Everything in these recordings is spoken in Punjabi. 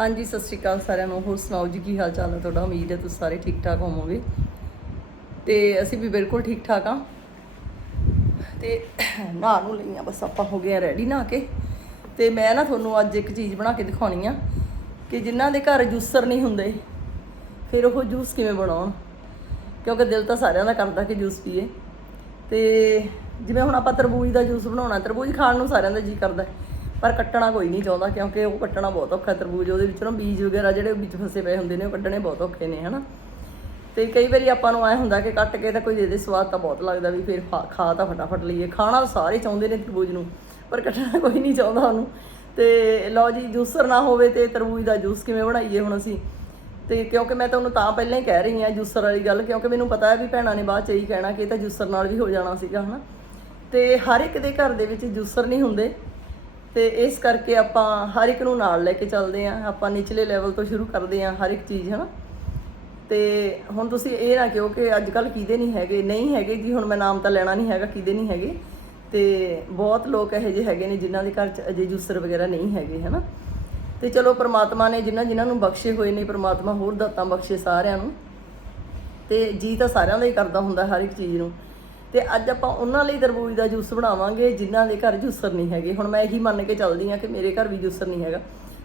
ਹਾਂਜੀ, ਸਤਿ ਸ਼੍ਰੀ ਅਕਾਲ ਸਾਰਿਆਂ ਨੂੰ। ਹੋਰ ਸੁਣਾਓ ਜੀ, ਕੀ ਹਾਲ ਚਾਲ ਹੈ ਤੁਹਾਡਾ? ਉਮੀਦ ਹੈ ਤੁਸੀਂ ਸਾਰੇ ਠੀਕ ਠਾਕ ਹੋਵੋਗੇ। ਤੇ ਅਸੀਂ ਵੀ ਬਿਲਕੁਲ ਠੀਕ ਠਾਕ ਆ ਤੇ ਨਹਾ ਨੂੰ ਲਈਆਂ ਬਸ ਆਪਾਂ ਹੋ ਗਏ ਆ ਰੈਡੀ ਨਾ ਕੇ। ਤੇ ਮੈਂ ਨਾ ਤੁਹਾਨੂੰ ਅੱਜ ਇੱਕ ਚੀਜ਼ ਬਣਾ ਕੇ ਦਿਖਾਉਣੀ ਆ, ਕਿ ਜਿਨ੍ਹਾਂ ਦੇ ਘਰ ਜੂਸਰ ਨਹੀਂ ਹੁੰਦੇ, ਫਿਰ ਉਹ ਜੂਸ ਕਿਵੇਂ ਬਣਾਉਣ? ਕਿਉਂਕਿ ਦਿਲ ਤਾਂ ਸਾਰਿਆਂ ਦਾ ਕਰਦਾ ਕਿ ਜੂਸ ਪੀਏ। ਤੇ ਜਿਵੇਂ ਹੁਣ ਆਪਾਂ ਤਰਬੂਜ ਦਾ ਜੂਸ ਬਣਾਉਣਾ, ਤਰਬੂਜ ਖਾਣ ਨੂੰ ਸਾਰਿਆਂ ਦਾ ਜੀ ਕਰਦਾ। ਪਰ ਕੱਟਣਾ ਕੋਈ ਨਹੀਂ ਚਾਹੁੰਦਾ ਕਿਉਂਕਿ ਉਹ ਕੱਟਣਾ ਬਹੁਤ ਔਖਾ ਤਰਬੂਜ, ਉਹਦੇ ਵਿੱਚੋਂ ਬੀਜ ਵਗੈਰਾ ਜਿਹੜੇ ਵਿੱਚ ਫਸੇ ਪਏ ਹੁੰਦੇ ਨੇ ਉਹ ਕੱਢਣੇ ਬਹੁਤ ਔਖੇ ਨੇ, ਹਨਾ। ਤੇ ਕਈ ਵਾਰੀ ਆਪਾਂ ਨੂੰ ਐ ਹੁੰਦਾ ਕਿ ਕੱਟ ਕੇ ਤਾਂ ਕੋਈ ਦੇ ਦੇ, ਸਵਾਦ ਤਾਂ ਬਹੁਤ ਲੱਗਦਾ ਵੀ ਫਿਰ ਖਾ- ਖਾ ਤਾਂ ਫਟਾਫਟ ਲਈਏ। ਖਾਣਾ ਸਾਰੇ ਚਾਹੁੰਦੇ ਨੇ ਤਰਬੂਜ ਨੂੰ, ਪਰ ਕੱਟਣਾ ਕੋਈ ਨਹੀਂ ਚਾਹੁੰਦਾ ਉਹਨੂੰ। ਤੇ ਲਓ ਜੀ, ਜੂਸਰ ਨਾ ਹੋਵੇ ਤੇ ਤਰਬੂਜ ਦਾ ਜੂਸ ਕਿਵੇਂ ਬਣਾਈਏ ਹੁਣ ਅਸੀਂ? ਤੇ ਕਿਉਂਕਿ ਮੈਂ ਤੁਹਾਨੂੰ ਤਾਂ ਪਹਿਲਾਂ ਹੀ ਕਹਿ ਰਹੀ ਹਾਂ ਜੂਸਰ ਵਾਲੀ ਗੱਲ, ਕਿਉਂਕਿ ਮੈਨੂੰ ਪਤਾ ਹੈ ਵੀ ਭੈਣਾਂ ਨੇ ਬਾਅਦ ਚ ਇਹੀ ਕਹਿਣਾ ਕਿ ਇਹ ਤਾਂ ਜੂਸਰ ਨਾਲ ਵੀ ਹੋ ਜਾਣਾ ਸੀਗਾ, ਹਨਾ। ਤੇ ਹਰ ਇੱਕ ਦੇ ਘਰ ਦੇ ਵਿੱਚ ਜੂਸਰ ਨਹੀਂ ਹੁੰਦੇ। ਤੇ ਇਸ ਕਰਕੇ ਆਪਾਂ ਹਰ ਇੱਕ ਨੂੰ ਨਾਲ ਲੈ ਕੇ ਚੱਲਦੇ ਆਂ ਆਪਾਂ ਨਿਚਲੇ ਲੈਵਲ ਤੋਂ ਸ਼ੁਰੂ ਕਰਦੇ ਆਂ ਹਰ ਇੱਕ ਚੀਜ਼, ਹਨਾ? ਤੇ ਹੁਣ ਤੁਸੀਂ ਇਹ ਨਾ ਕਿਉਂ ਕਿ ਅੱਜ ਕੱਲ ਕਿਹਦੇ ਨਹੀਂ ਹੈਗੇ ਨਹੀਂ ਹੈਗੇ ਜੀ, ਹੁਣ ਮੈਂ ਨਾਮ ਤਾਂ ਲੈਣਾ ਨਹੀਂ ਹੈਗਾ, ਕਿਹਦੇ ਨਹੀਂ ਹੈਗੇ। ਤੇ ਬਹੁਤ ਲੋਕ ਇਹੋ ਜਿਹੇ ਹੈਗੇ ਨੇ ਜਿਨ੍ਹਾਂ ਦੇ ਘਰ 'ਚ ਅਜੇ ਜੂਸਰ ਵਗੈਰਾ ਨਹੀਂ ਹੈਗੇ, ਹਨਾ? ਤੇ ਚਲੋ ਪ੍ਰਮਾਤਮਾ ਨੇ ਜਿਨ੍ਹਾਂ ਜਿਨ੍ਹਾਂ ਨੂੰ ਬਖਸ਼ੇ ਹੋਏ ਨੇ, ਪ੍ਰਮਾਤਮਾ ਹੋਰ ਦਾਤਾਂ ਬਖਸ਼ੇ ਸਾਰਿਆਂ ਨੂੰ। ਤੇ ਜੀ ਤਾਂ ਸਾਰਿਆਂ ਦਾ ਹੀ ਕਰਦਾ ਹੁੰਦਾ ਹਰ ਇੱਕ ਚੀਜ਼ ਨੂੰ। ਤੇ ਅੱਜ ਆਪਾਂ ਉਹਨਾਂ ਲਈ ਤਰਬੂਜ ਦਾ ਜੂਸ ਬਣਾਵਾਂਗੇ, ਜਿਨ੍ਹਾਂ ਦੇ ਘਰ ਜੂਸਰ ਨਹੀਂ ਹੈਗੇ। ਹੁਣ ਮੈਂ ਇਹੀ ਮੰਨ ਕੇ ਚੱਲਦੀ ਆ ਕਿ ਮੇਰੇ ਘਰ ਵੀ ਜੂਸਰ ਨਹੀਂ ਹੈਗਾ।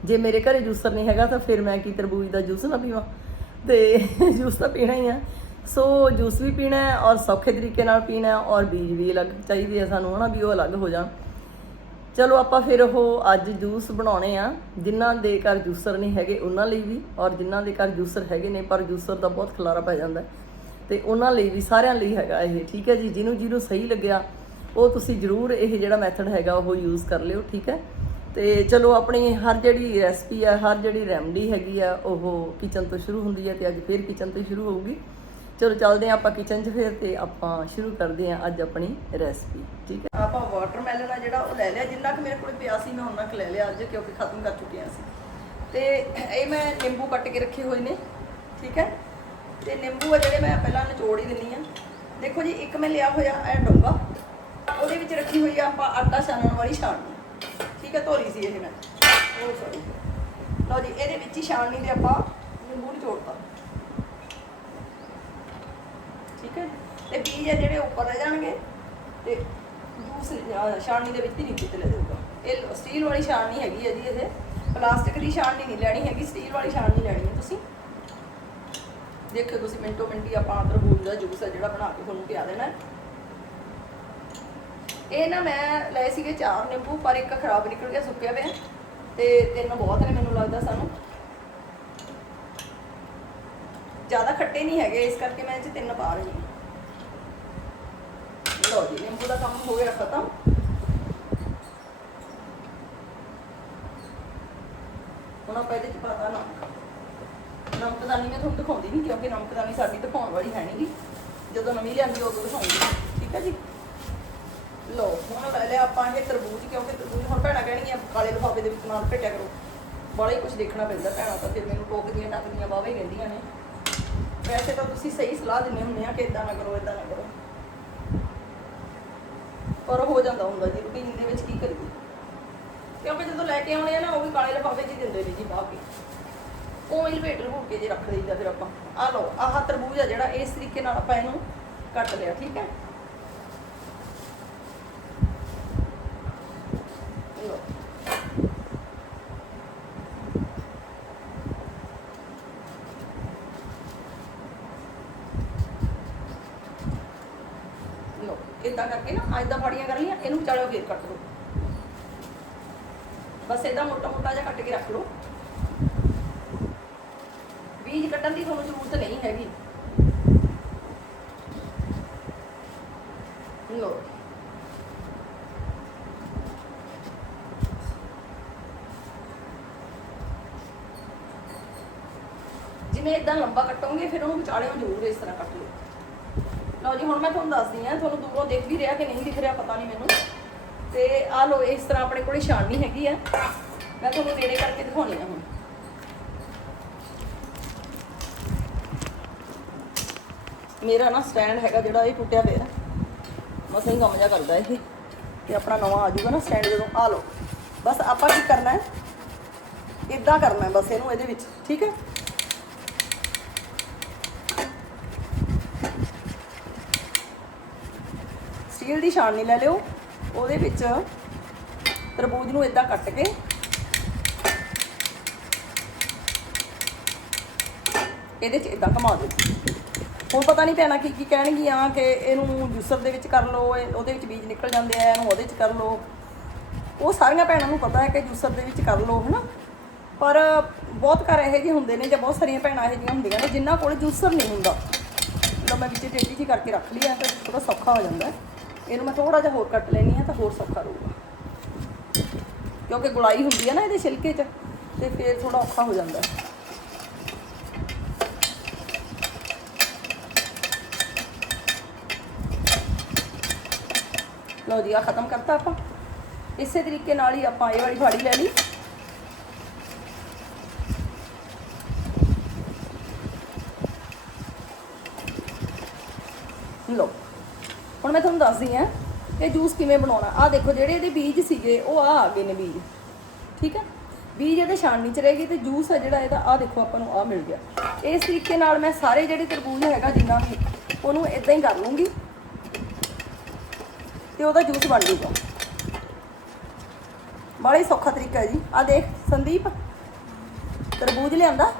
ਜੇ ਮੇਰੇ ਘਰੇ ਜੂਸਰ ਨਹੀਂ ਹੈਗਾ, ਤਾਂ ਫਿਰ ਮੈਂ ਕੀ ਤਰਬੂਜ ਦਾ ਜੂਸ ਨਾ ਪੀਵਾਂ? ਤੇ ਜੂਸ ਤਾਂ ਪੀਣਾ ਹੀ ਆ। ਸੋ ਜੂਸ ਵੀ ਪੀਣਾ ਹੈ ਔਰ ਸੌਖੇ ਤਰੀਕੇ ਨਾਲ ਪੀਣਾ ਹੈ ਔਰ ਬੀਜ ਵੀ ਅਲੱਗ ਚਾਹੀਦੇ ਆ ਸਾਨੂੰ, ਹਨਾ, ਵੀ ਉਹ ਅਲੱਗ ਹੋ ਜਾਣ। ਚਲੋ ਆਪਾਂ ਫਿਰ ਉਹ ਅੱਜ ਜੂਸ ਬਣਾਉਣੇ ਆ, ਜਿਨ੍ਹਾਂ ਦੇ ਘਰ ਜੂਸਰ ਨਹੀਂ ਹੈਗੇ ਉਹਨਾਂ ਲਈ ਵੀ, ਔਰ ਜਿਨ੍ਹਾਂ ਦੇ ਘਰ ਜੂਸਰ ਹੈਗੇ ਨੇ, ਪਰ ਜੂਸਰ ਦਾ ਬਹੁਤ ਖਲਾਰਾ ਪੈ ਜਾਂਦਾ ਹੈ। ਤੇ ਉਹਨਾਂ ਲਈ ਵੀ, ਸਾਰਿਆਂ ਲਈ ਹੈਗਾ ਇਹ, ਠੀਕ ਹੈ ਜੀ? ਜਿਹਨੂੰ ਜਿਹਨੂੰ ਸਹੀ ਲੱਗਿਆ, ਉਹ ਤੁਸੀਂ ਜਰੂਰ ਇਹ ਜਿਹੜਾ ਮੈਥਡ ਹੈਗਾ ਉਹ ਯੂਜ਼ ਕਰ ਲਿਓ, ਠੀਕ ਹੈ? ਤੇ ਚਲੋ ਆਪਣੀ ਹਰ ਜਿਹੜੀ ਰੈਸਪੀ ਆ, ਹਰ ਜਿਹੜੀ ਰੈਮਡੀ ਹੈਗੀ ਆ, ਉਹ ਕਿਚਨ ਤੋਂ ਸ਼ੁਰੂ ਹੁੰਦੀ ਹੈ ਤੇ ਅੱਜ ਫਿਰ ਕਿਚਨ ਤੋਂ ਸ਼ੁਰੂ ਹੋਊਗੀ। ਚਲੋ ਚੱਲਦੇ ਆ ਆਪਾਂ ਕਿਚਨ 'ਚ ਫਿਰ ਤੇ ਆਪਾਂ ਸ਼ੁਰੂ ਕਰਦੇ ਆ ਅੱਜ ਆਪਣੀ ਰੈਸਪੀ ਠੀਕ ਹੈ? ਆਪਾਂ ਵਾਟਰਮੈਲਨ ਆ ਜਿਹੜਾ ਉਹ ਲੈ ਲਿਆ, ਜਿੰਨਾ ਕਿ ਮੇਰੇ ਕੋਲ ਪਿਆ ਸੀ ਮੈਂ ਉਹਨਾਂ ਕੁ ਲੈ ਲਿਆ ਅੱਜ, ਕਿਉਂਕਿ ਖਤਮ ਕਰ ਚੁੱਕੇ ਸੀ ਤੇ ਇਹ ਮੈਂ ਨਿੰਬੂ ਕੱਟ ਕੇ ਰੱਖੇ ਹੋਏ ਨੇ, ਠੀਕ ਹੈ? ਤੇ ਨਿੰਬੂ ਆ ਜਿਹੜੇ ਮੈਂ ਪਹਿਲਾਂ ਨਿਚੋੜ ਹੀ ਦਿੰਨੀ ਆ। ਦੇਖੋ ਜੀ, ਇੱਕ ਮੈਂ ਲਿਆ ਹੋਇਆ ਇਹ ਡੋਂਗਾ। ਉਹਦੇ ਵਿੱਚ ਰੱਖੀ ਹੋਈ ਆ ਆਪਾਂ ਆਟਾ ਛਾਣਨ ਵਾਲੀ ਛਾਣਨੀ ਠੀਕ ਹੈ ਧੋਰੀ ਸੀ ਇਹ ਮੈਂ। ਉਹ ਸੌਰੀ ਲਓ ਜੀ, ਇਹਦੇ ਵਿੱਚ ਹੀ ਛਾਣਨੀ ਦੇ ਆਪਾਂ ਨਿੰਬੂ ਨਿਚੋੜਤਾ। ਠੀਕ ਹੈ ਤੇ ਬੀਜ ਆ ਜਿਹੜੇ ਉੱਪਰ ਰਹਿ ਜਾਣਗੇ ਤੇ ਜੂਸ ਅਹ ਛਾਣਨੀ ਦੇ ਵਿੱਚ ਹੀ ਨੀਚੇ ਚਲੇ ਜਾਊਗਾ। ਇਹ ਸਟੀਲ ਵਾਲੀ ਛਾਣਨੀ ਹੈਗੀ ਹੈ ਜੀ ਇਹ। ਪਲਾਸਟਿਕ ਦੀ ਛਾਣਨੀ ਨਹੀਂ ਲੈਣੀ ਹੈਗੀ, ਸਟੀਲ ਵਾਲੀ ਛਾਣਨੀ ਲੈਣੀ ਹੈ ਤੁਸੀਂ। ਦੇਖੋ ਤੁਸੀਂ ਮਿੰਟੋ ਮਿੰਟੀ ਆਪਾਂ ਤਰਬੂਜ ਦਾ ਜੂਸ ਹੈ ਜਿਹੜਾ ਬਣਾ ਕੇ ਤੁਹਾਨੂੰ ਪਿਆ ਦੇਣਾ ਇਹ ਨਾ ਮੈਂ ਲਏ ਸੀਗੇ ਚਾਰ ਨਿੰਬੂ, ਪਰ ਇੱਕ ਖਰਾਬ ਨਿਕਲ ਗਿਆ, ਸੁੱਕਿਆ ਪਿਆ। ਤੇ ਤਿੰਨ ਬਹੁਤ ਨੇ ਮੈਨੂੰ ਲੱਗਦਾ ਸਾਨੂੰ। ਜ਼ਿਆਦਾ ਖੱਟੇ ਨਹੀਂ ਹੈਗੇ, ਇਸ ਕਰਕੇ ਮੈਂ ਇਹ 'ਚ ਤਿੰਨ ਪਾ ਰਹੀ ਹਾਂ। ਲਓ ਜੀ, ਨਿੰਬੂ ਦਾ ਕੰਮ ਹੋ ਗਿਆ ਖਤਮ। ਹੁਣ ਆਪਾਂ ਇਹਦੇ 'ਚ ਪਾਤਾ ਨਮਕ। ਨਮਕਦਾਨੀ ਮੈਂ ਤੁਹਾਨੂੰ ਦਿਖਾਉਂਦੀ ਨਹੀਂ ਕਿਉਂਕਿ ਨਮਕਦਾਨੀ ਸਾਡੀ ਦਿਖਾਉਣ ਵਾਲੀ ਹੈ ਨਹੀਂਗੀ ਜਦੋਂ ਨਵੀਂ ਲਿਆਂਦੀ ਉਦੋਂ ਦਿਖਾਉਂਗੀ ਠੀਕ ਹੈ ਜੀ? ਲਓ, ਹੁਣ ਲੈ ਲਿਆ ਆਪਾਂ ਇਹ ਤਰਬੂਜ, ਕਿਉਂਕਿ ਤਰਬੂਜ ਹੁਣ ਭੈਣਾਂ ਕਹਿਣਗੀਆਂ, ਕਾਲੇ ਲਿਫਾਫੇ ਦੇ ਵਿੱਚ ਨਾਲ ਭੇਟਿਆ ਕਰੋ। ਬੜਾ ਹੀ ਕੁਝ ਦੇਖਣਾ ਪੈਂਦਾ ਭੈਣਾਂ ਤਾਂ, ਫਿਰ ਮੈਨੂੰ ਟੋਕਦੀਆਂ ਟੱਕਦੀਆਂ ਬਾਵੇ ਕਹਿੰਦੀਆਂ ਨੇ। ਵੈਸੇ ਤਾਂ ਤੁਸੀਂ ਸਹੀ ਸਲਾਹ ਦਿੰਦੇ ਹੁੰਦੇ ਆ ਕਿ ਇਦਾਂ ਨਾ ਕਰੋ ਇਦਾਂ ਨਾ ਕਰੋ। ਪਰ ਹੋ ਜਾਂਦਾ ਹੁੰਦਾ ਜੀ ਰੂਟੀਨ ਦੇ ਵਿੱਚ ਕੀ ਕਰੀਏ। ਕਿਉਂਕਿ ਜਦੋਂ ਲੈ ਕੇ ਆਉਣੇ ਆ ਨਾ, ਉਹ ਵੀ ਕਾਲੇ ਲਿਫਾਫੇ 'ਚ ਹੀ ਦਿੰਦੇ ਨੇ ਜੀ ਪਾ ਕੇ ਉਹ ਹੀ ਲਪੇਟ ਲਪੂਟ ਕੇ ਜੇ ਰੱਖ ਦਈਦਾ ਫਿਰ ਆਪਾਂ। ਆ ਲਓ, ਆਹ ਤਰਬੂਜ ਆ ਜਿਹੜਾ, ਇਸ ਤਰੀਕੇ ਨਾਲ ਆਪਾਂ ਇਹਨੂੰ ਕੱਟ ਲਿਆ, ਠੀਕ ਹੈ? ਇਦਾਂ ਕਰਕੇ ਨਾ, ਅੱਜ ਦਾ ਫਾੜੀਆਂ ਕਰ ਲਈਆਂ, ਇਹਨੂੰ ਵਿਚਾਲੇ ਫੇਰ ਕੱਟ ਲਓ ਬਸ ਇਦਾਂ ਮੋਟਾ ਮੋਟਾ ਜਿਹਾ ਕੱਟ ਕੇ ਰੱਖ ਲਓ। ਬੀਜ ਕੱਟਣ ਦੀ ਤੁਹਾਨੂੰ ਜ਼ਰੂਰਤ ਨਹੀਂ ਹੈਗੀ। ਲਓ। ਜਿਵੇਂ ਇਦਾਂ ਲੰਬਾ ਕੱਟੋਗੇ, ਫਿਰ ਉਹਨੂੰ ਵਿਚਾਲਿਓਂ ਜ਼ਰੂਰ ਇਸ ਤਰ੍ਹਾਂ ਕੱਟ ਲਓ। ਲਓ ਜੀ, ਹੁਣ ਮੈਂ ਤੁਹਾਨੂੰ ਦੱਸਦੀ ਆ ਤੁਹਾਨੂੰ ਦੂਰੋਂ ਦਿਖ ਵੀ ਰਿਹਾ ਕਿ ਨਹੀਂ ਦਿਖ ਰਿਹਾ, ਪਤਾ ਨਹੀਂ ਮੈਨੂੰ। ਤੇ ਆ ਲੋ ਇਸ ਤਰ੍ਹਾਂ ਆਪਣੇ ਕੋਲ ਛਾਣਨੀ ਹੈਗੀ ਆ। ਮੈਂ ਤੁਹਾਨੂੰ ਨੇੜੇ ਕਰਕੇ ਦਿਖਾਉਣੀ ਆ ਹੁਣ। ਮੇਰਾ ਨਾ ਸਟੈਂਡ ਹੈਗਾ ਜਿਹੜਾ ਇਹ ਟੁੱਟਿਆ ਪਿਆ। ਮਸਾਂ ਹੀ ਕੰਮ ਜਿਹਾ ਕਰਦਾ ਇਹ ਤੇ ਆਪਣਾ ਨਵਾਂ ਆ ਜਾਊਗਾ ਨਾ ਸਟੈਂਡ ਜਦੋਂ, ਆ ਲਓ। ਬਸ ਆਪਾਂ ਕੀ ਕਰਨਾ ਹੈ? ਇਦਾਂ ਕਰਨਾ ਹੈ ਬਸ ਇਹਨੂੰ ਇਹਦੇ ਵਿੱਚ, ਠੀਕ ਹੈ? ਸਟੀਲ ਦੀ ਛਾਣਨੀ ਲੈ ਲਿਓ। ਉਹਦੇ ਵਿੱਚ ਤਰਬੂਜ ਨੂੰ ਇਦਾਂ ਕੱਟ ਕੇ ਇਹਦੇ 'ਚ ਇਦਾਂ ਘੁਮਾ ਦਿਓ। ਹੁਣ ਪਤਾ ਨਹੀਂ ਪੈਣਾ ਕੀ ਕੀ ਕਹਿਣਗੀਆਂ ਕਿ ਇਹਨੂੰ ਜੂਸਰ ਦੇ ਵਿੱਚ ਕਰ ਲਓ, ਇਹ- ਉਹਦੇ ਵਿੱਚ ਬੀਜ ਨਿਕਲ ਜਾਂਦੇ ਆ, ਇਹਨੂੰ ਉਹਦੇ 'ਚ ਕਰ ਲਓ। ਉਹ ਸਾਰੀਆਂ ਭੈਣਾਂ ਨੂੰ ਪਤਾ ਹੈ ਕਿ ਜੂਸਰ ਦੇ ਵਿੱਚ ਕਰ ਲਓ, ਹਨਾ? ਪਰ ਬਹੁਤ ਘਰ ਇਹੋ ਜਿਹੇ ਹੁੰਦੇ ਨੇ ਜਾਂ ਬਹੁਤ ਸਾਰੀਆਂ ਭੈਣਾਂ ਇਹੋ ਜਿਹੀਆਂ ਹੁੰਦੀਆਂ ਨੇ ਜਿਨ੍ਹਾਂ ਕੋਲ ਜੂਸਰ ਨਹੀਂ ਹੁੰਦਾ। ਲਓ, ਮੈਂ ਵਿੱਚ ਟੇਢੀ ਜਿਹੀ ਕਰਕੇ ਰੱਖ ਲਈ ਆ ਤਾਂ ਥੋੜਾ ਸੌਖਾ ਹੋ ਜਾਂਦਾ। ਹੈ। ਇਹਨੂੰ ਮੈਂ ਥੋੜਾ ਜਿਹਾ ਹੋਰ ਕੱਟ ਲੈਣੀ ਆ ਤਾਂ ਹੋਰ ਸੌਖਾ ਰਹੂਗਾ। ਕਿਉਂਕਿ ਗੁਲਾਈ ਹੁੰਦੀ ਹੈ ਨਾ ਇਹਦੇ ਛਿਲਕੇ 'ਚ, ਤੇ ਫਿਰ ਥੋੜਾ ਔਖਾ ਹੋ ਜਾਂਦਾ। ਹੈ ਲਓ ਜੀ ਆ ਖਤਮ ਕਰਤਾ ਆਪਾਂ। ਇਸੇ ਤਰੀਕੇ ਨਾਲ ਹੀ ਆਪਾਂ ਇਹ ਵਾਲੀ ਫਾੜੀ ਲੈ ਲਈ। ਲਓ, ਹੁਣ ਮੈਂ ਤੁਹਾਨੂੰ ਦੱਸਦੀ ਆ ਇਹ ਜੂਸ ਕਿਵੇਂ ਬਣਾਉਣਾ। ਆ ਦੇਖੋ, ਜਿਹੜੇ ਇਹਦੇ ਬੀਜ ਸੀਗੇ, ਉਹ ਆ ਆ ਗਏ ਨੇ ਬੀਜ। ਠੀਕ ਹੈ? ਬੀਜ ਇਹਦੇ ਛਾਣਨੀ ਚ ਰਹੇਗੀ ਤੇ ਜੂਸ ਆ ਜਿਹੜਾ ਇਹਦਾ ਆ ਦੇਖੋ ਆਪਾਂ ਨੂੰ ਆ ਮਿਲ ਗਿਆ। ਇਸ ਤਰੀਕੇ ਨਾਲ ਮੈਂ ਸਾਰੇ ਜਿਹੜੇ ਤਰਬੂਜ ਹੈਗਾ, ਜਿੰਨਾ ਵੀ, ਉਹਨੂੰ ਇਦਾਂ ਹੀ ਕਰ ਲੂੰਗੀ ਤੇ ਉਹਦਾ ਜੂਸ ਬਣ ਜੂਗਾ। ਬੜਾ ਹੀ ਸੌਖਾ ਤਰੀਕਾ ਹੈ ਜੀ। ਆ ਦੇਖ, ਸੰਦੀਪ ਤਰਬੂਜ ਲਿਆਂਦਾ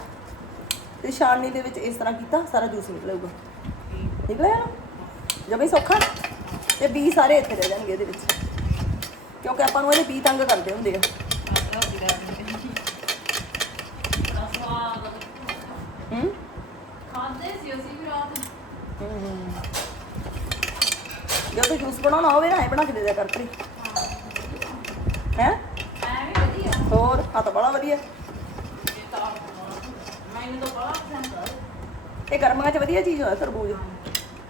ਤੇ ਛਾਣਨੀ ਦੇ ਵਿੱਚ ਇਸ ਤਰ੍ਹਾਂ ਕੀਤਾ, ਸਾਰਾ ਜੂਸ ਨਿਕਲੂਗਾ। ਨਿਕਲਿਆ ਨਾ ਜਮੇ ਸੌਖਾ। ਤੇ ਬੀ ਸਾਰੇ ਇੱਥੇ ਰਹਿ ਜਾਣਗੇ ਇਹਦੇ ਵਿੱਚ। ਕਿਉਂਕਿ ਆਪਾਂ ਨੂੰ ਇਹਦੇ ਬੀ ਤੰਗ ਕਰਦੇ ਹੁੰਦੇ ਆ ਹੂੰ ਖਾਂਦੇ ਸੀ ਅਸੀਂ ਵੀ ਰਾਤ ਜਦੋਂ ਜੂਸ ਬਣਾਉਣਾ ਹੋਵੇ ਨਾ ਇਹ ਬਣਾ ਕੇ ਦੇ ਦਿਆ ਕਰ ਭਰੀ ਹੈ? ਹੋਰ ਆ ਤਾਂ ਬੜਾ ਵਧੀਆ। ਇਹ ਤਾਂ ਮੈਨੂੰ ਤਾਂ ਬੜਾ ਪਸੰਦ ਆ ਇਹ ਗਰਮੀਆਂ 'ਚ ਵਧੀਆ ਚੀਜ਼ ਹੋਇਆ ਤਰਬੂਜ।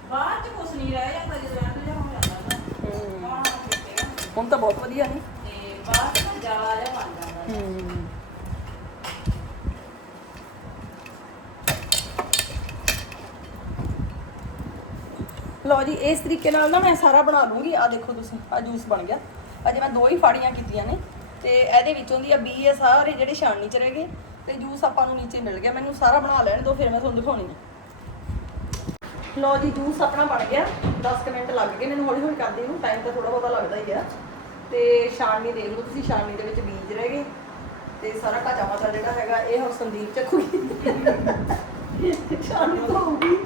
ਬਾਅਦ ਚ ਕੁਛ ਨਹੀਂ ਰਹਿ ਜਾਂਦਾ ਜਦੋਂ ਜਿਹਾ ਹੋ। ਜਾਂਦਾ ਹੁਣ ਤਾਂ ਬਹੁਤ ਵਧੀਆ ਨੇ। ਤੇ ਬਾਅਦ ਚ ਜਿਹਾ ਬਣ ਜਾਂਦਾ। ਹੂੰ। ਲਓ ਜੀ, ਇਸ ਤਰੀਕੇ ਨਾਲ ਨਾ ਮੈਂ ਸਾਰਾ ਬਣਾ ਲੂੰਗੀ। ਆ ਦੇਖੋ ਤੁਸੀਂ ਆ ਜੂਸ ਬਣ ਗਿਆ। ਅਜੇ ਮੈਂ ਦੋ ਹੀ ਫਾੜੀਆਂ ਕੀਤੀਆਂ ਨੇ। ਤੇ ਇਹਦੇ ਵਿੱਚੋਂ ਦੀ ਆ ਬੀ, ਇਹ ਸਾਰੇ ਜਿਹੜੇ ਛਾਣਨੀ ਚ ਰਹਿ ਗਏ। ਤੇ ਜੂਸ ਆਪਾਂ ਨੂੰ ਨੀਚੇ ਮਿਲ ਗਿਆ। ਮੈਨੂੰ ਸਾਰਾ ਬਣਾ ਲੈਣ ਦਿਓ, ਫਿਰ ਮੈਂ ਤੁਹਾਨੂੰ ਦਿਖਾਉਣੀ ਆ। ਲਓ ਜੀ, ਜੂਸ ਆਪਣਾ ਬਣ ਗਿਆ। 10 ਕੁ ਮਿੰਟ ਲੱਗ ਗਏ ਮੈਨੂੰ ਹੌਲੀ ਹੌਲੀ ਕਰਦੇ ਨੂੰ। ਟਾਈਮ ਤਾਂ ਥੋੜਾ ਬਹੁਤਾ ਲੱਗਦਾ ਹੀ ਆ। ਤੇ ਛਾਣਨੀ ਦੇਖ ਲਓ ਤੁਸੀਂ, ਛਾਣਨੀ ਦੇ ਵਿੱਚ ਬੀਜ ਰਹਿ ਗਏ। ਤੇ ਸਾਰਾ ਢਾਚਾ ਮਾਤਾ ਜਿਹੜਾ ਹੈਗਾ, ਇਹ ਹੁਣ ਸੰਦੀਪ ਚੱਕੂਗੀ। ਛਾਣਨੀ ਤੋਂ ਹੋਊਗੀ।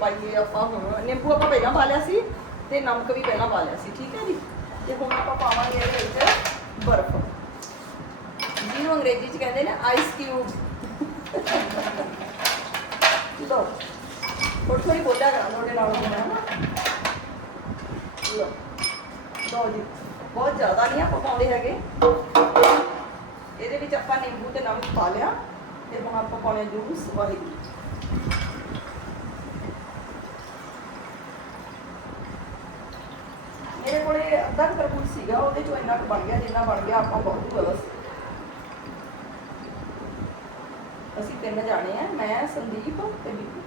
ਪਾਈਏ ਆਪਾਂ ਹੁਣ। ਨਿੰਬੂ ਆਪਾਂ ਪਹਿਲਾਂ ਪਾ ਲਿਆ ਸੀ ਤੇ ਨਮਕ ਵੀ ਪਹਿਲਾਂ ਪਾ ਲਿਆ ਸੀ, ਠੀਕ ਹੈ ਜੀ? ਤੇ ਹੁਣ ਆਪਾਂ ਪਾਵਾਂਗੇ ਇਹਦੇ ਵਿੱਚ ਬਰਫ਼। ਜਿਹਨੂੰ ਅੰਗਰੇਜ਼ੀ ਚ ਕਹਿੰਦੇ ਨੇ ਆਈਸ ਕਿਊਬ ਲੋ ਥੋੜੀ ਥੋੜੀ ਬੋਲਿਆ ਕਰਾਂ ਤੁਹਾਡੇ ਨਾਲ ਮੈਂ ਨਾ? ਲੋ ਲੋ ਜੀ, ਬਹੁਤ ਜ਼ਿਆਦਾ ਨਹੀਂ ਆਪਾਂ ਪਾਉਂਦੇ ਹੈਗੇ। ਇਹਦੇ ਵਿੱਚ ਆਪਾਂ ਨਿੰਬੂ ਤੇ ਨਮਕ ਪਾ ਲਿਆ ਤੇ ਹੁਣ ਆਪਾਂ ਪਾਉਣੇ ਜੂਸ ਵਾਹਿਗੁਰੂ ਮੇਰੇ ਕੋਲੇ ਅੱਧਾ ਕੁ ਤਰਬੂਜ ਸੀਗਾ, ਉਹਦੇ ਚੋਂ ਇੰਨਾ ਕੁ ਬਣ ਗਿਆ ਜਿੰਨਾ ਬਣ ਗਿਆ, ਆਪਾਂ ਬਹੁਤ ਹੈ ਅਸੀਂ ਤਿੰਨ ਜਾਣੇ ਆ, ਮੈਂ, ਸੰਦੀਪ ਤੇ ਬੀਬੀ।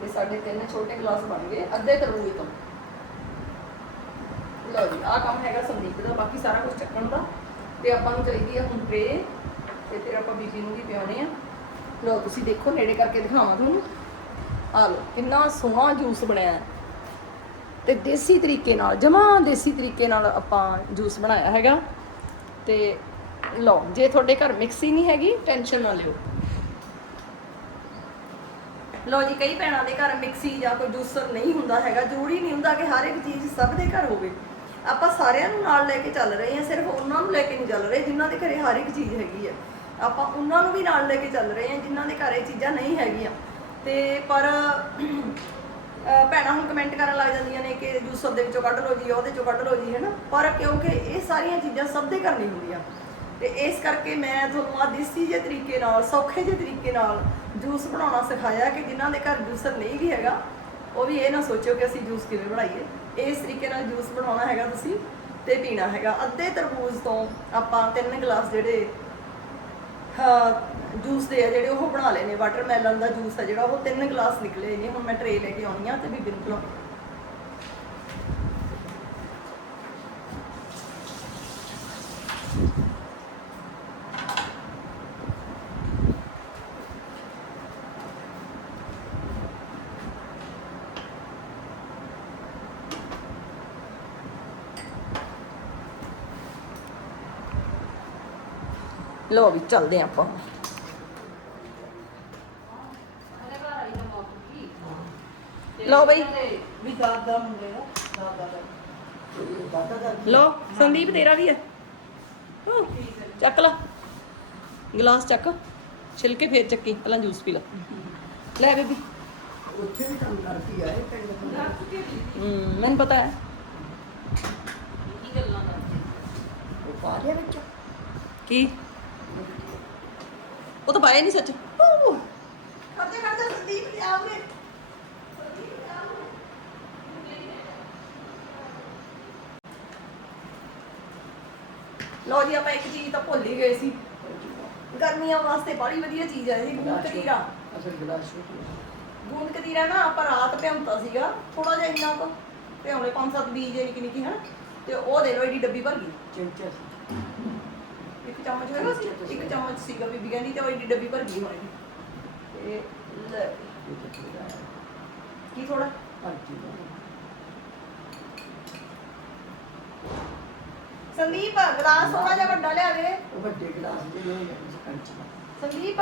ਤੇ ਸਾਡੇ ਤਿੰਨ ਛੋਟੇ ਗਲਾਸ ਬਣ ਗਏ ਅੱਧੇ ਤਰਬੂਜ ਤੋਂ। ਲਓ ਜੀ, ਆਹ ਕੰਮ ਹੈਗਾ ਸੰਦੀਪ ਦਾ, ਬਾਕੀ ਸਾਰਾ ਕੁਝ ਚੱਕਣ ਦਾ। ਤੇ ਆਪਾਂ ਨੂੰ ਚਾਹੀਦੀ ਆ ਹੁਣ ਟਰੇ ਤੇ ਫਿਰ ਆਪਾਂ ਬੀਬੀ ਨੂੰ ਵੀ ਪਿਆਉਣੇ ਆ। ਲਓ, ਤੁਸੀਂ ਦੇਖੋ ਨੇੜੇ ਕਰਕੇ ਦਿਖਾਵਾਂ ਤੁਹਾਨੂੰ। ਆ ਲਓ, ਕਿੰਨਾ ਸੋਹਣਾ ਜੂਸ ਬਣਿਆ। ਹੈ ਤੇ ਦੇਸੀ ਤਰੀਕੇ ਨਾਲ, ਜਮਾ ਦੇਸੀ ਤਰੀਕੇ ਨਾਲ ਆਪਾਂ ਜੂਸ ਬਣਾਇਆ ਹੈਗਾ। ਤੇ ਲਓ, ਜੇ ਤੁਹਾਡੇ ਘਰ ਮਿਕਸੀ ਨਹੀਂ ਹੈਗੀ, ਟੈਨਸ਼ਨ ਨਾ ਲਿਓ। ਲਓ ਜੀ, ਕਈ ਭੈਣਾਂ ਦੇ ਘਰ ਮਿਕਸੀ ਜਾਂ ਕੋਈ ਜੂਸਰ ਨਹੀਂ ਹੁੰਦਾ ਹੈਗਾ, ਜ਼ਰੂਰੀ ਨਹੀਂ ਹੁੰਦਾ ਕਿ ਹਰ ਇੱਕ ਚੀਜ਼ ਸਭ ਦੇ ਘਰ ਹੋਵੇ। ਆਪਾਂ ਸਾਰਿਆਂ ਨੂੰ ਨਾਲ ਲੈ ਕੇ ਚੱਲ ਰਹੇ ਹਾਂ, ਸਿਰਫ ਉਹਨਾਂ ਨੂੰ ਲੈ ਕੇ ਨਹੀਂ ਚੱਲ ਰਹੇ ਜਿਨ੍ਹਾਂ ਦੇ ਘਰੇ ਹਰ ਇੱਕ ਚੀਜ਼ ਹੈਗੀ ਹੈ ਆਪਾਂ ਉਹਨਾਂ ਨੂੰ ਵੀ ਨਾਲ ਲੈ ਕੇ ਚੱਲ ਰਹੇ ਹਾਂ, ਜਿਨ੍ਹਾਂ ਦੇ ਘਰ ਇਹ ਚੀਜ਼ਾਂ ਨਹੀਂ ਹੈਗੀਆਂ। ਤੇ ਪਰ ਭੈਣਾਂ ਹੁਣ ਕਮੈਂਟ ਕਰਨ ਲੱਗ ਜਾਂਦੀਆਂ ਨੇ ਕਿ ਜੂਸਰ ਦੇ ਵਿੱਚੋਂ ਕੱਢ ਲਓ ਜੀ, ਉਹਦੇ ਚੋਂ ਕੱਢ ਲਓ ਜੀ, ਹੈਨਾ? ਪਰ ਕਿਉਂਕਿ ਇਹ ਸਾਰੀਆਂ ਚੀਜ਼ਾਂ ਸਭ ਦੇ ਕਰਨੀ ਹੁੰਦੀਆਂ। ਤੇ ਇਸ ਕਰਕੇ ਮੈਂ ਤੁਹਾਨੂੰ ਆ ਦੇਸੀ ਜਿਹੇ ਤਰੀਕੇ ਨਾਲ, ਸੌਖੇ ਜਿਹੇ ਤਰੀਕੇ ਨਾਲ ਜੂਸ ਬਣਾਉਣਾ ਸਿਖਾਇਆ ਕਿ ਜਿਨ੍ਹਾਂ ਦੇ ਘਰ ਜੂਸਰ ਨਹੀਂ ਵੀ ਹੈਗਾ, ਉਹ ਵੀ ਇਹ ਨਾ ਸੋਚਿਓ ਕਿ ਅਸੀਂ ਜੂਸ ਕਿਵੇਂ ਬਣਾਈਏ। ਇਸ ਤਰੀਕੇ ਨਾਲ ਜੂਸ ਬਣਾਉਣਾ ਹੈਗਾ ਤੁਸੀਂ ਤੇ ਪੀਣਾ ਹੈਗਾ। ਅੱਧੇ ਤਰਬੂਜ ਤੋਂ ਆਪਾਂ ਤਿੰਨ ਗਲਾਸ ਜਿਹੜੇ ਹਾਂ ਜੂਸ ਦੇ ਆ ਜਿਹੜੇ ਉਹ ਬਣਾ ਲਏ ਨੇ ਵਾਟਰਮੈਲਨ ਦਾ ਜੂਸ ਆ ਜਿਹੜਾ, ਉਹ ਤਿੰਨ ਗਲਾਸ ਨਿਕਲੇ ਨੇ, ਹੁਣ ਮੈਂ ਟਰੇ ਲੈ ਕੇ ਆਉਣੀ ਆ ਤੇ ਬੀਬੀ ਨੂੰ ਲੋ ਵੀ, ਚੱਲਦੇ ਆਪਾਂ ਲਓ ਬਈ ਵੀ ਦਾਦਾ ਮੁੰਡੇ ਦਾ ਦਾਦਾ ਦਾ ਦਾਦਾ ਦਾ ਲਓ ਸੰਦੀਪ ਤੇਰਾ ਵੀ ਹੈ ਹੂੰ, ਚੱਕ ਲਾ ਗਲਾਸ ਚੱਕ ਛਿਲ ਕੇ ਫੇਰ ਚੱਕੀ ਪਹਿਲਾਂ ਜੂਸ ਪੀ ਲਾ ਲੈ ਬੇਬੀ ਉੱਥੇ ਵੀ ਕੰਮ ਕਰਦੀ ਆ ਇਹ ਪਿੰਡ ਦਾ ਰੱਖ ਕੇ ਵੀ ਹੂੰ ਮੈਨੂੰ ਪਤਾ ਹੈ ਕੀ ਗੱਲਾਂ ਕਰਦੇ ਉਹ ਪਾ ਲਿਆ ਵਿੱਚ ਕੀ ਉਹ ਤਾਂ ਪਾਇਆ ਨਹੀਂ ਸੱਚ ਕਰਦੇ ਕਰਦੇ ਸੰਦੀਪ ਜੀ ਆਵੇ ਲਓ ਜੀ ਆਪਾਂ ਇੱਕ ਚੀਜ਼ ਤਾਂ ਭੁੱਲ ਹੀ ਗਏ ਸੀ। ਗਰਮੀਆਂ ਵਾਸਤੇ ਬੜੀ ਵਧੀਆ ਚੀਜ਼ ਹੈ ਇਹ ਗੂੰਦ ਕਤੀਰਾ। ਅਸਲ ਗਲਾਸ ਗੂੰਦ ਕਤੀਰਾ ਨਾ ਆਪਾਂ ਰਾਤ ਭਿਉਂਤਾ ਸੀਗਾ ਥੋੜਾ ਜਿਹਾ ਇੰਨਾ ਕੁ ਭਿਉਂਲੇ ਪੰਜ ਸੱਤ ਬੀਜ ਨਿੱਕੀ ਨਿੱਕੀ ਹਨ? ਤੇ ਉਹ ਦੇ ਲੋ ਏਡੀ ਡੱਬੀ ਭਰ ਗਈ। ਚਮਚਾ ਸੀ। ਇੱਕ ਚਮਚ ਹੋਏਗਾ ਸੀ ਇੱਕ ਚਮਚ ਸੀਗਾ ਬੀਬੀ ਕਹਿੰਦੀ ਤੇ ਉਹ ਏਡੀ ਡੱਬੀ ਭਰ ਗਈ ਹੋਏਗੀ ਤੇ ਕੀ ਥੋੜਾ ਦਾ ਸੰਦੀਪ ਗਲਾਸ ਥੋੜਾ ਜਿਹਾ ਵੱਡਾ ਲਿਆ ਦੇ। ਉਹ ਵੱਡੇ ਗਲਾਸ ਦੇ ਲੋ ਜਾਂ ਕੰਚ ਦਾ ਸੰਦੀਪ।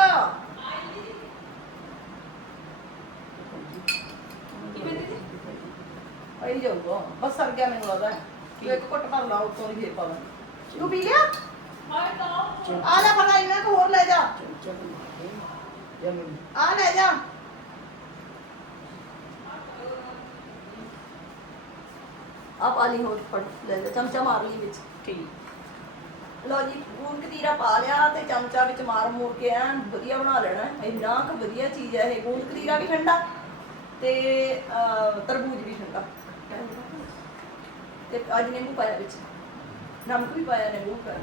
ਕਿਵੇਂ ਦੀ ਆਈ ਜਾਊਗਾ। ਬਸ ਸਰ ਗਿਆ ਮੈਨੂੰ ਲੱਗਦਾ। ਤੂੰ ਇੱਕ ਘੁੱਟ ਭਰ ਲਾ ਉੱਤੋਂ ਦੀ ਫੇਰ ਪਾ ਲਾ ਤੂੰ ਪੀ ਲਿਆ? ਹਾਏ ਤਾਂ ਆ ਲੈ ਫੜਾ ਇਹਨਾਂ ਕੋ ਹੋਰ ਲੈ ਜਾ। ਚਮਚਾ ਬਣਾ ਕੇ। ਜਾਂ ਮੈਂ ਆ ਲੈ ਜਾ। ਆ ਪਾਲੀ ਹੋਰ ਫੜ ਲੈ ਜਾ। ਚਮਚਾ ਮਾਰ ਲਈ ਵਿੱਚ। ਠੀਕ। ਲਓ ਜੀ ਗੂੰਦ ਕਤੀਰਾ ਪਾ ਲਿਆ ਤੇ ਚਮਚਾ ਵਿੱਚ ਮਾਰ ਮੂਰ ਕੇ ਐਨ ਵਧੀਆ ਬਣਾ ਲੈਣਾ। ਹੈ। ਇੰਨਾ ਕੁ ਵਧੀਆ ਚੀਜ਼ ਹੈ ਇਹ। ਗੂੰਦ ਕਤੀਰਾ ਵੀ ਠੰਡਾ ਤੇ ਅਹ, ਤਰਬੂਜ ਵੀ ਠੰਡਾ। ਤੇ ਅੱਜ ਨਿੰਬੂ ਪਾਇਆ ਵਿੱਚ। ਨਮਕ ਵੀ ਪਾਇਆ ਨਿੰਬੂ ਪਾਇਆ।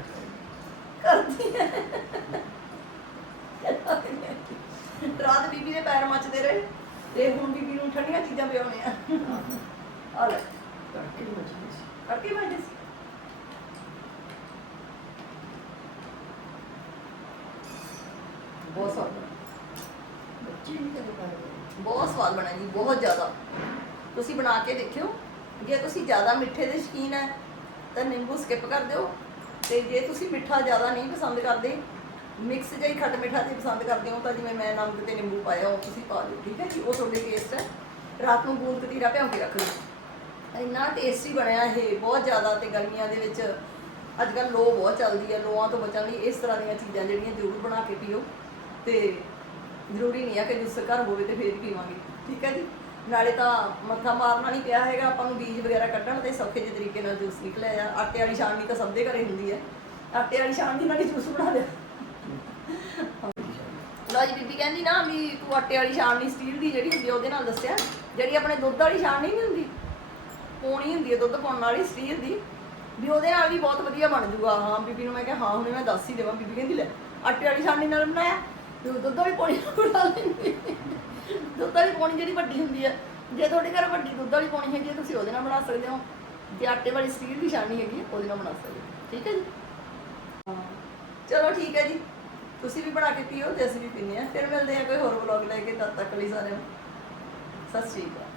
ਕਰਦੀ ਹੈ ਰਾਤ ਬੀਬੀ ਦੇ ਪੈਰ ਮੱਚਦੇ ਰਹੇ ਤੇ ਹੁਣ ਬੀਬੀ ਨੂੰ ਠੰਡੀਆਂ ਚੀਜ਼ਾਂ ਪਿਆਉਣੇ ਆ ਆ ਲੈ। ਤੜਕੇ ਦੀ ਮੱਛੀ ਸੀ। ਕਰਕੇ ਬੈਠੇ ਸੀ। ਬਹੁਤ ਸਵਾਦ ਬਣਾ। ਬੱਚੀ ਕਦੇ ਪਾਏ ਬਹੁਤ ਸਵਾਦ ਬਣਿਆ ਜੀ, ਬਹੁਤ ਜ਼ਿਆਦਾ। ਤੁਸੀਂ ਬਣਾ ਕੇ ਦੇਖਿਓ। ਜੇ ਤੁਸੀਂ ਜ਼ਿਆਦਾ ਮਿੱਠੇ ਦੇ ਸ਼ੌਕੀਨ ਹੈ, ਤਾਂ ਨਿੰਬੂ ਸਕਿਪ ਕਰ ਦਿਓ। ਤੇ ਜੇ ਤੁਸੀਂ ਮਿੱਠਾ ਜ਼ਿਆਦਾ ਨਹੀਂ ਪਸੰਦ ਕਰਦੇ ਮਿਕਸ ਜਿਹੀ ਖੱਟ ਮਿੱਠਾ ਜੇ ਪਸੰਦ ਕਰਦੇ ਹੋ, ਤਾਂ ਜਿਵੇਂ ਮੈਂ ਨਮਕ ਤੇ ਨਿੰਬੂ ਪਾਇਆ, ਉਹ ਤੁਸੀਂ ਪਾ ਦਿਓ, ਠੀਕ ਹੈ ਜੀ? ਉਹ ਤੁਹਾਡੇ ਟੇਸਟ ਹੈ। ਰਾਤ ਨੂੰ ਗੂੰਦ ਕਤੀਰਾ ਭਿਉਂ ਕੇ ਰੱਖ ਲਓ। ਇੰਨਾ ਟੇਸਟੀ ਬਣਿਆ ਇਹ, ਬਹੁਤ ਜ਼ਿਆਦਾ ਤੇ ਗਰਮੀਆਂ ਦੇ ਵਿੱਚ। ਅੱਜ ਕੱਲ੍ਹ ਲੋ ਬਹੁਤ ਚੱਲਦੀ ਹੈ, ਲੋਆਂ ਤੋਂ ਬਚਣ ਲਈ ਇਸ ਤਰ੍ਹਾਂ ਦੀਆਂ ਚੀਜ਼ਾਂ ਜਿਹੜੀਆਂ ਜ਼ਰੂਰ ਬਣਾ ਕੇ ਪੀਓ। ਤੇ ਜ਼ਰੂਰੀ ਨਹੀਂ ਆ ਕਿ ਜੂਸ ਘਰ ਹੋਵੇ ਤੇ ਫੇਰ ਪੀਵਾਂਗੇ। ਠੀਕ ਹੈ ਜੀ? ਨਾਲੇ ਤਾਂ ਮੱਥਾ ਮਾਰਨਾ ਨਹੀਂ ਪਿਆ ਹੈਗਾ, ਆਪਾਂ ਨੂੰ ਬੀਜ ਵਗੈਰਾ ਕੱਢਣ ਤੇ ਸੌਖੇ ਜਿਹੇ ਤਰੀਕੇ ਨਾਲ ਜੂਸ ਨਿਕਲਿਆ ਆ। ਆਟੇ ਵਾਲੀ ਛਾਣਨੀ ਤਾਂ ਸਭ ਦੇ ਘਰੇ ਹੁੰਦੀ ਹੈ। ਆਟੇ ਵਾਲੀ ਛਾਣਨੀ ਨਾਲ ਹੀ ਜੂਸ ਬਣਾ ਲਿਆ। ਲਓ ਜੀ ਬੀਬੀ ਕਹਿੰਦੀ ਨਾ ਵੀ ਤੂੰ ਆਟੇ ਵਾਲੀ ਛਾਣਨੀ ਸਟੀਲ ਦੀ ਜਿਹੜੀ ਹੁੰਦੀ ਉਹਦੇ ਨਾਲ ਦੱਸਿਆ। ਜਿਹੜੀ ਆਪਣੇ ਦੁੱਧ ਵਾਲੀ ਛਾਣਨੀ ਨਹੀਂ ਹੁੰਦੀ, ਪੋਣੀ ਹੁੰਦੀ ਹੈ ਦੁੱਧ ਪਾਉਣ ਵਾਲੀ, ਸਟੀਲ ਦੀ। ਵੀ ਉਹਦੇ ਨਾਲ ਵੀ ਬਹੁਤ ਵਧੀਆ ਬਣ ਜੂਗਾ। ਹਾਂ ਬੀਬੀ ਨੂੰ ਮੈਂ ਕਿਹਾ, ਹਾਂ, ਹੁਣੇ ਮੈਂ ਦੱਸ ਹੀ ਦੇਵਾਂ। ਬੀਬੀ ਕਹਿੰਦੀ, ਲੈ, ਆਟੇ ਵਾਲੀ ਛਾਣਨੀ ਨਾਲ ਬਣਾਇਆ। ਤੇ ਦੁੱਧ ਵਾਲੀ ਪੋਣੀ ਬਣਾ ਲੈਂਦੀ ਦੁੱਧ ਵਾਲੀ ਪੋਣੀ ਜਿਹੜੀ ਵੱਡੀ ਹੁੰਦੀ ਹੈ ਜੇ ਤੁਹਾਡੇ ਘਰ ਵੱਡੀ ਦੁੱਧ ਵਾਲੀ ਪੋਣੀ ਹੈਗੀ ਹੈ ਤੁਸੀਂ ਉਹਦੇ ਨਾਲ ਬਣਾ ਸਕਦੇ ਹੋ। ਜੇ ਆਟੇ ਵਾਲੀ ਸਟੀਲ ਦੀ ਛਾਣਨੀ ਹੈਗੀ ਹੈ ਉਹਦੇ ਨਾਲ ਬਣਾ ਸਕਦੇ ਹੋ। ਠੀਕ ਹੈ ਜੀ? ਚਲੋ ਠੀਕ ਹੈ ਜੀ। ਤੁਸੀਂ ਵੀ ਬਣਾ ਕੇ ਪੀਓ ਤੇ ਅਸੀਂ ਵੀ ਪੀਂਦੇ ਹਾਂ। ਫਿਰ ਮਿਲਦੇ ਹਾਂ ਕੋਈ ਹੋਰ ਵਲੌਗ ਲੈ ਕੇ। ਤਦ ਤੱਕ ਲਈ ਸਾਰਿਆਂ ਨੂੰ। ਸਤਿ ਸ਼੍ਰੀ ਅਕਾਲ।